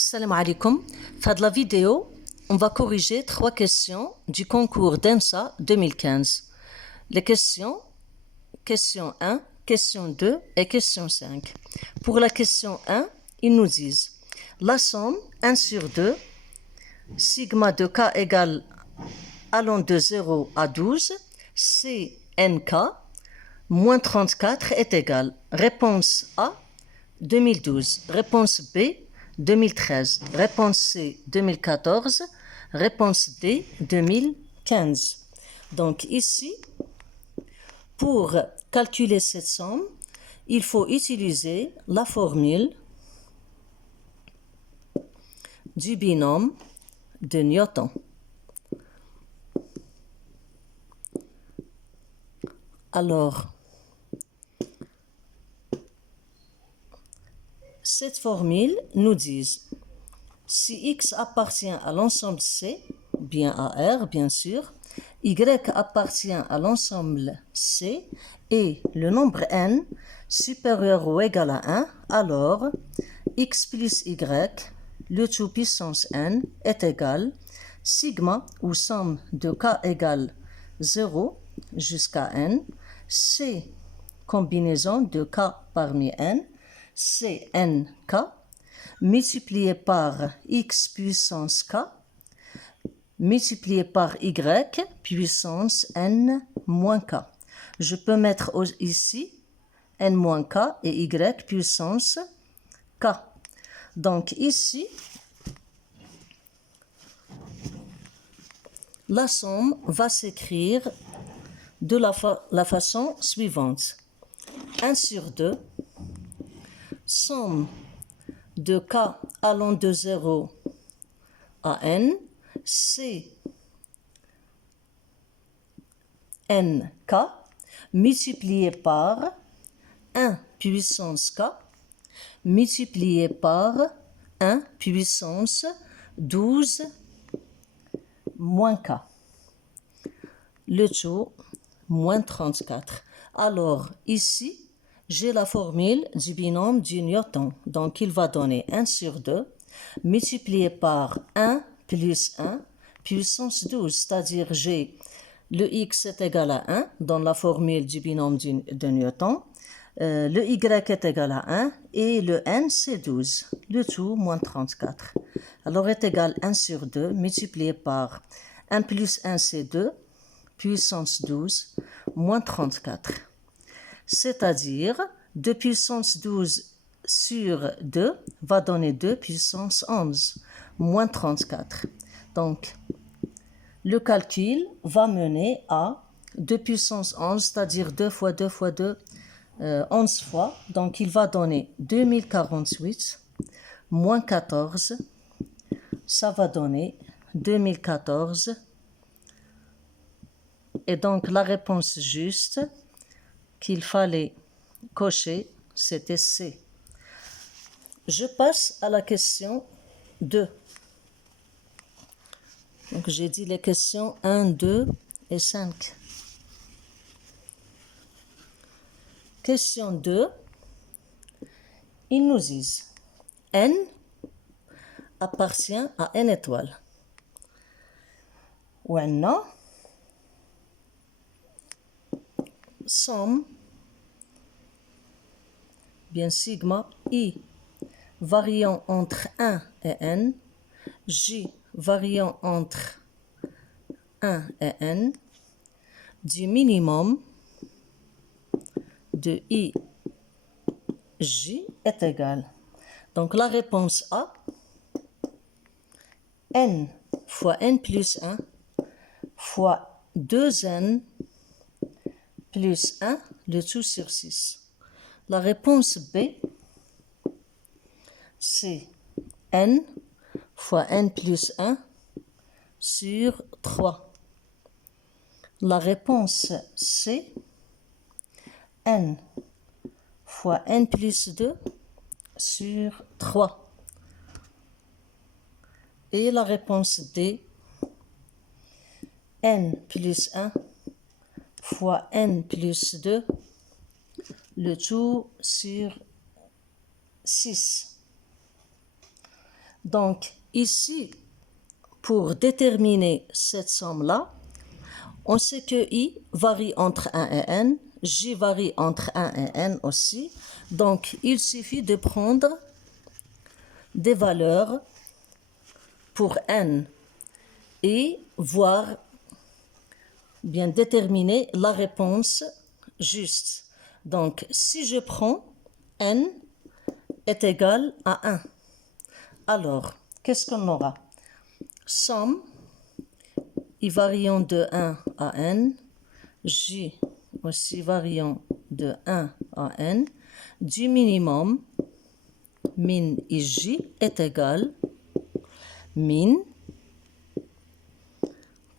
Salam alaikum. Fin de la vidéo, on va corriger 3 questions du concours d'ENSA 2015. Les questions, question 1, question 2 et question 5. Pour la question 1, ils nous disent la somme 1 sur 2, sigma de k égale allant de 0 à 12, CNK, moins 34 est égal. Réponse A, 2012. Réponse B, 2013. Réponse C, 2014. Réponse D, 2015. Donc ici, pour calculer cette somme, il faut utiliser la formule du binôme de Newton. Alors, cette formule nous dit si x appartient à l'ensemble C, bien à R bien sûr, y appartient à l'ensemble C et le nombre n supérieur ou égal à 1, alors x plus y, le tout puissance n, est égal sigma ou somme de k égale 0 jusqu'à n, C combinaison de k parmi n, CNK, multiplié par x puissance k, multiplié par y puissance n moins k. Je peux mettre ici n moins k et y puissance k. Donc ici, la somme va s'écrire de la façon suivante. 1 sur 2, somme de k allant de 0 à n, c n k, multiplié par 1 puissance k, multiplié par 1 puissance 12 moins k. Le tout, moins 34. Alors, ici, j'ai la formule du binôme du Newton. Donc, il va donner 1 sur 2 multiplié par 1 plus 1 puissance 12. C'est-à-dire, j'ai le x est égal à 1 dans la formule du binôme de Newton. Le y est égal à 1 et le n c'est 12. Le tout, moins 34. Alors, est égal 1 sur 2 multiplié par 1 plus 1 c'est 2 puissance 12 moins 34. C'est-à-dire 2 puissance 12 sur 2 va donner 2 puissance 11 moins 34. Donc, le calcul va mener à 2 puissance 11, c'est-à-dire 2 fois 2 fois 2, 11 fois. Donc, il va donner 2048 moins 14. Ça va donner 2014. Et donc, la réponse juste qu'il fallait cocher, c'était C. Je passe à la question 2. Donc, j'ai dit les questions 1, 2 et 5. Question 2. Ils nous disent n appartient à n étoile. Ou n somme, bien sigma, i variant entre 1 et n, j variant entre 1 et n, du minimum de i, j est égal. Donc la réponse A, n fois n plus 1 fois 2n plus 1, le tout sur 6. La réponse B, c'est n fois n plus 1 sur 3. La réponse C, n fois n plus 2 sur 3. Et la réponse D, n plus 1 fois n plus 2, le tout sur 6. Donc, ici, pour déterminer cette somme-là, on sait que I varie entre 1 et n, J varie entre 1 et n aussi. Donc, il suffit de prendre des valeurs pour n et voir, bien déterminer la réponse juste. Donc, si je prends n est égal à 1, alors, qu'est-ce qu'on aura? Somme I variant de 1 à n, J aussi variant de 1 à n, du minimum, min ij est égal min,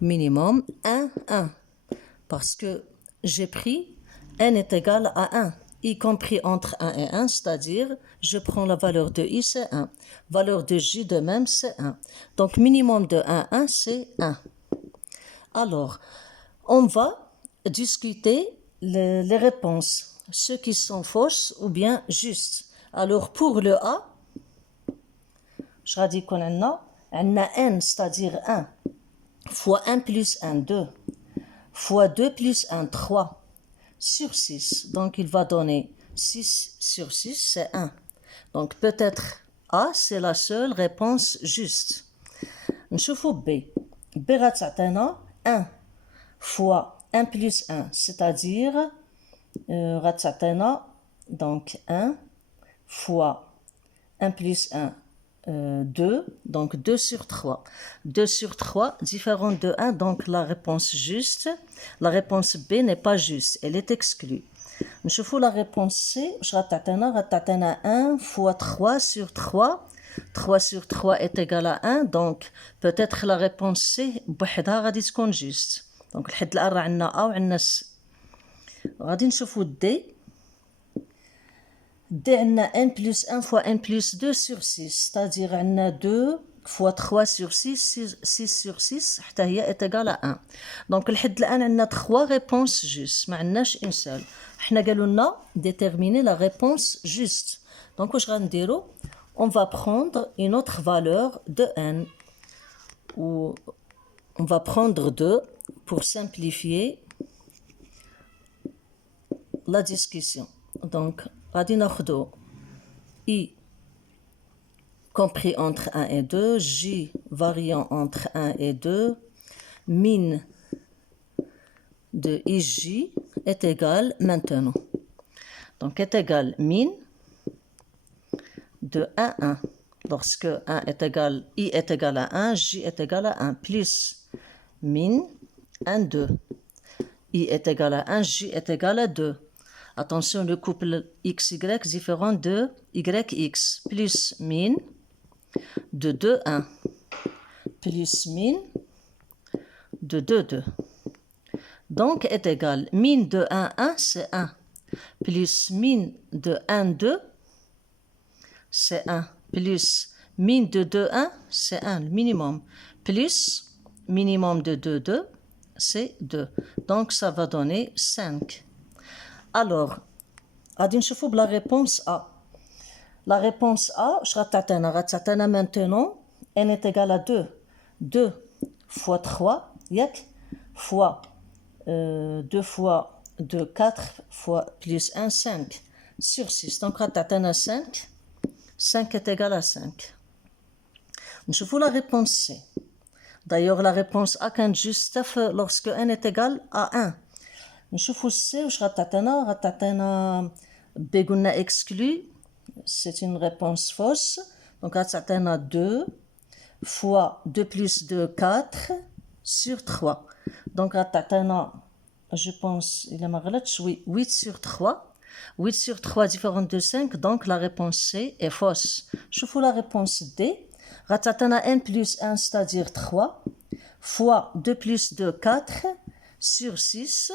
minimum 1, 1. Parce que j'ai pris n est égal à 1, y compris entre 1 et 1, c'est-à-dire je prends la valeur de i, c'est 1. Valeur de j de même, c'est 1. Donc minimum de 1, 1, c'est 1. Alors, on va discuter les réponses, ceux qui sont fausses ou bien justes. Alors, pour le A, je vais dire qu'on a n, c'est-à-dire 1, fois 1 plus 1, 2, fois 2 plus 1, 3, sur 6. Donc, il va donner 6 sur 6, c'est 1. Donc, peut-être A, c'est la seule réponse juste. نشوفوا B. B غتعطينا 1 fois 1 plus 1, c'est-à-dire غتعطينا donc 1 fois 1 plus 1, 2, donc 2 sur 3. 2 sur 3, différent de 1, donc la réponse juste. La réponse B n'est pas juste, elle est exclue. نشوفوا la réponse C, غتعطينا 1 fois 3 sur 3. 3 sur 3 est égal à 1, donc peut-être la réponse C بوحدها غادي تكون juste. Donc لحد الآن راه عندنا A وعندنا C. غادي نشوفوا D. D عندنا n plus 1 fois n plus 2 sur 6, c'est-à-dire عندنا 2 fois 3 sur 6, 6 sur 6 حتى هي est égal à 1. Donc لحد الآن عندنا 3 réponses justes, ما عندناش une seule. حنا قالوا لنا déterminer la réponse juste. Donc واش غنديرو؟ On va prendre une autre valeur de n, ou on va prendre 2 pour simplifier la discussion. Donc, غادي ناخدو I compris entre 1 et 2, J variant entre 1 et 2, min de IJ est égal maintenant. Donc, est égal min de 1, 1. Lorsque 1 est égal, I est égal à 1, J est égal à 1, plus min 1, 2. I est égal à 1, J est égal à 2. Attention, le couple XY différent de YX, plus min de 2, 1, plus min de 2, 2. Donc, est égal min de 1, 1, c'est 1, plus min de 1, 2, c'est 1, plus min de 2, 1, c'est 1, le minimum, plus minimum de 2, 2, c'est 2. Donc, ça va donner 5. Alors, غادي نشوفوا بلا réponse A. La réponse A, je غتعطينا maintenant n est égal à 2. 2 fois 3, fois 2 fois 2, 4 fois plus 1, 5 sur 6. Donc, غتعطينا 5. 5 est égal à 5. نشوفوا la réponse C. D'ailleurs, la réponse A كانت juste lorsque n est égal à 1. نشوفوا C واش غتعطينا B قلنا exclu, c'est une réponse fausse. Donc غتعطينا 2 fois 2 plus 2, 4 sur 3. Donc غتعطينا, je pense, il ما غلطش, oui, 8 sur 3. 8 sur 3 différent de 5, donc la réponse C est fausse. شوفوا la réponse D. غتعطينا n plus 1, c'est-à-dire 3, fois 2 plus 2, 4 sur 6.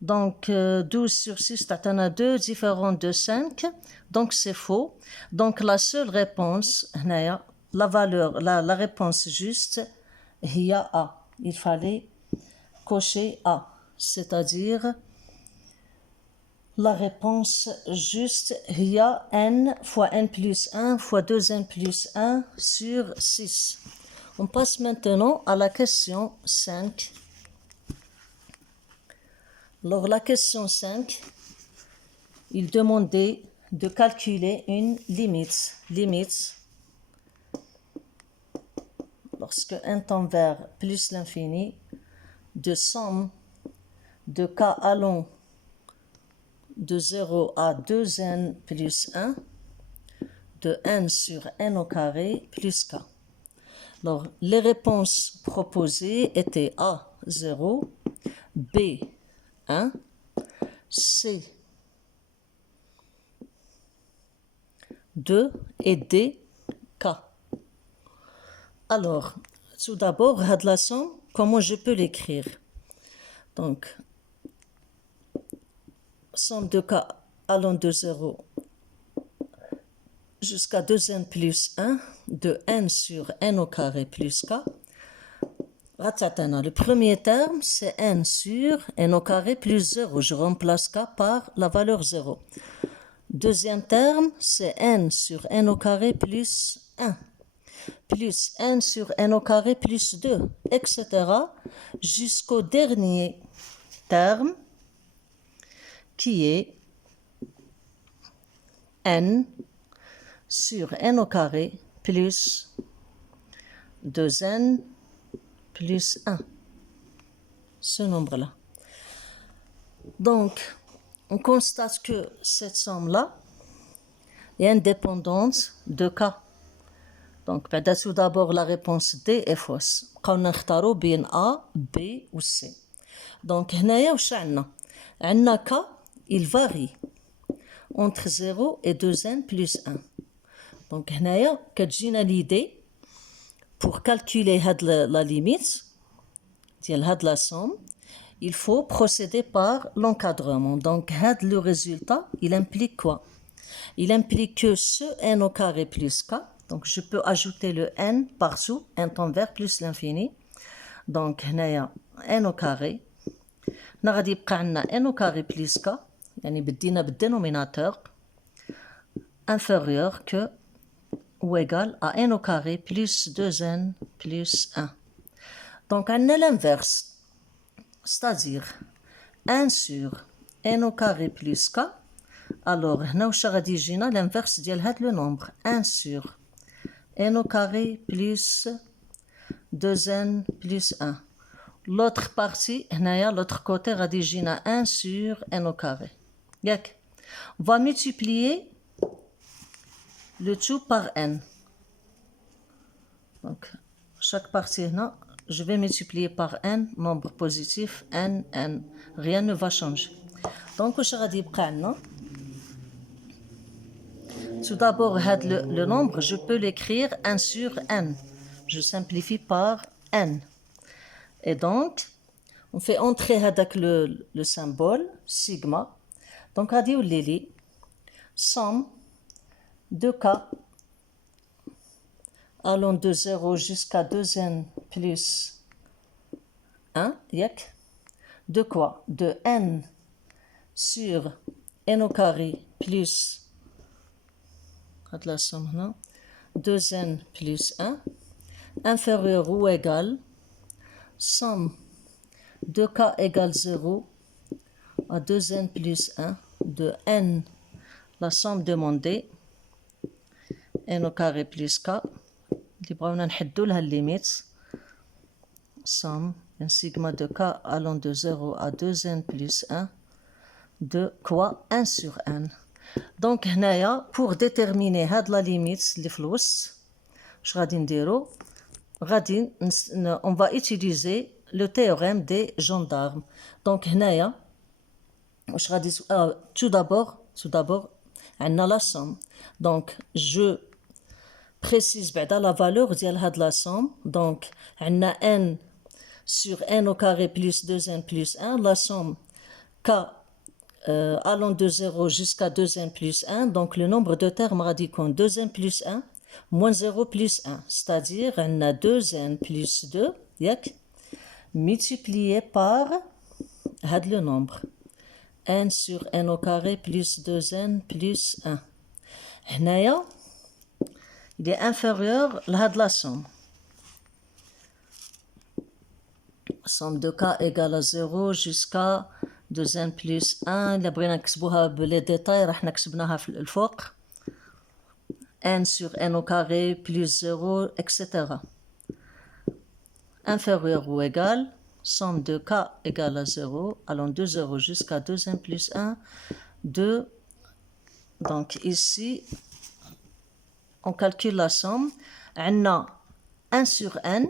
Donc 12 sur 6, t'as 2 différent de 5. Donc c'est faux. Donc la seule réponse, la valeur, la réponse juste, il y a A. Il fallait cocher A. C'est-à-dire La réponse juste, il y a n fois n plus 1 fois 2n plus 1 sur 6. On passe maintenant à la question 5. Alors la question 5, il demandait de calculer une limite. Limite, lorsque n tend vers plus l'infini, de somme de k allant de 0 à 2n plus 1 de n sur n au carré plus k. Alors, les réponses proposées étaient A, 0, B, 1, C, 2 et D, K. Alors, tout d'abord, la somme, comment je peux l'écrire? Donc, somme de K allant de 0 jusqu'à 2n plus 1 de n sur n au carré plus k. Le premier terme, c'est n sur n au carré plus 0. Je remplace k par la valeur 0. Deuxième terme, c'est n sur n au carré plus 1. Plus n sur n au carré plus 2, etc. jusqu'au dernier terme qui est n sur n au carré plus 2n plus 1. Ce nombre-là. Donc, on constate que cette somme-là est indépendante de k. Donc, tout d'abord, la réponse D est fausse. On a bien A, B ou C. Donc, on a K, il varie entre 0 et 2n plus 1. Donc, هنايا كتجينا l'idée pour calculer la limite de la somme, il faut procéder par l'encadrement. Donc, le résultat, il implique quoi? Il implique que ce n au carré plus k, donc je peux ajouter le n partout, n tend vers plus l'infini. Donc, n au carré. غادي يبقى عندنا n au carré plus k, يعني بدينا بالدénominateur inférieur que ou égal à n au carré plus 2n plus 1. Donc, on a l'inverse, c'est-à-dire 1 sur n au carré plus k. Alors, l'inverse de le nombre 1 sur n au carré plus 2n plus 1. L'autre partie, l'autre côté, 1 sur n au carré. On va multiplier le tout par n. Donc, chaque partie, je vais multiplier par n, nombre positif, n, n. Rien ne va changer. Donc, tout d'abord, le nombre, je peux l'écrire 1 sur n. Je simplifie par n. Et donc, on fait entrer le symbole, sigma. Donc, somme de k allant de 0 jusqu'à 2n plus 1, de quoi? De n sur n au carré plus la somme, 2n plus 1, inférieur ou égal, somme de k égale 0 à 2n plus 1 de n, la somme demandée, n au carré plus k. اللي بغاونا نحدو لها الليميت somme un sigma de k allant de 0 à 2n plus 1 de quoi 1 sur n. Donc هنايا pour déterminer هاد la limite اللي في الوسط واش غادي نديرو؟ غادي on va utiliser le théorème des gendarmes. Donc هنايا واش غادي tout d'abord عندنا la somme. Donc je précise la valeur de la somme. Donc, on a n sur n au carré plus 2n plus 1. La somme k allant de 0 jusqu'à 2n plus 1. Donc, le nombre de termes radicaux 2n plus 1 moins 0 plus 1. C'est-à-dire, on a 2n plus 2 multiplié par le nombre. n sur n au carré plus 2n plus 1. هنايا il est inférieur لهاد la somme. Somme de k égale à 0 jusqu'à 2n plus 1. إلا بغينا نكتبوها بلي ديتاي راح نكتبناها في الفوق. n sur n au carré plus 0, etc. Inférieur ou égal, somme de k égale à 0, allons de 0 jusqu'à 2n plus 1, 2. Donc ici, on calcule la somme. On a 1 sur n,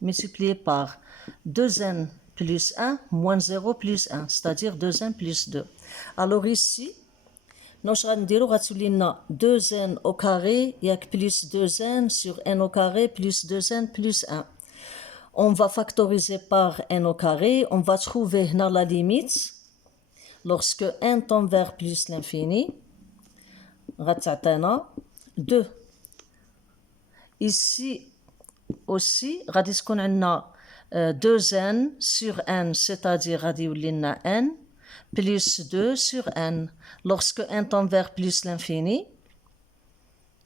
multiplié par 2n plus 1 moins 0 plus 1, c'est-à-dire 2n plus 2. Alors ici, nous allons 2n au carré, plus 2n sur n au carré plus 2n plus 1. On va factoriser par n au carré, on va trouver la limite. Lorsque n tend vers plus l'infini, 2. Ici aussi, on a 2n sur n, c'est-à-dire n, plus 2 sur n. Lorsque n tend vers plus l'infini,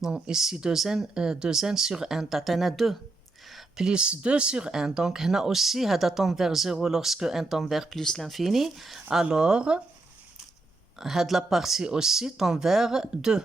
donc ici 2n sur n, t'as 2. Plus 2 sur 1. Donc, on a aussi, ça tend vers 0 lorsque n tend vers plus l'infini. Alors, la partie aussi tend vers 2.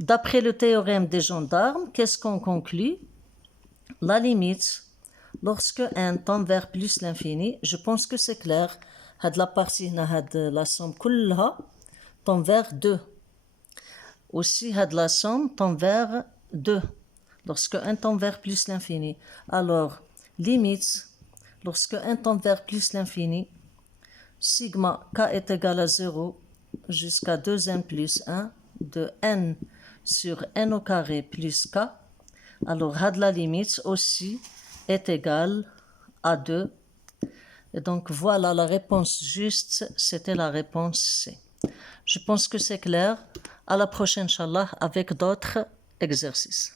D'après le théorème des gendarmes, qu'est-ce qu'on conclut? La limite, lorsque n tend vers plus l'infini, je pense que c'est clair. La partie, la somme كلها tend vers 2. Aussi, la somme tend vers 2. Lorsque n tend vers plus l'infini. Alors, limite, lorsque n tend vers plus l'infini, sigma k est égal à 0 jusqu'à 2n plus 1 de n sur n au carré plus k. Alors, la limite aussi est égale à 2. Et donc, voilà la réponse juste, c'était la réponse C. Je pense que c'est clair. À la prochaine, Inch'Allah, avec d'autres exercices.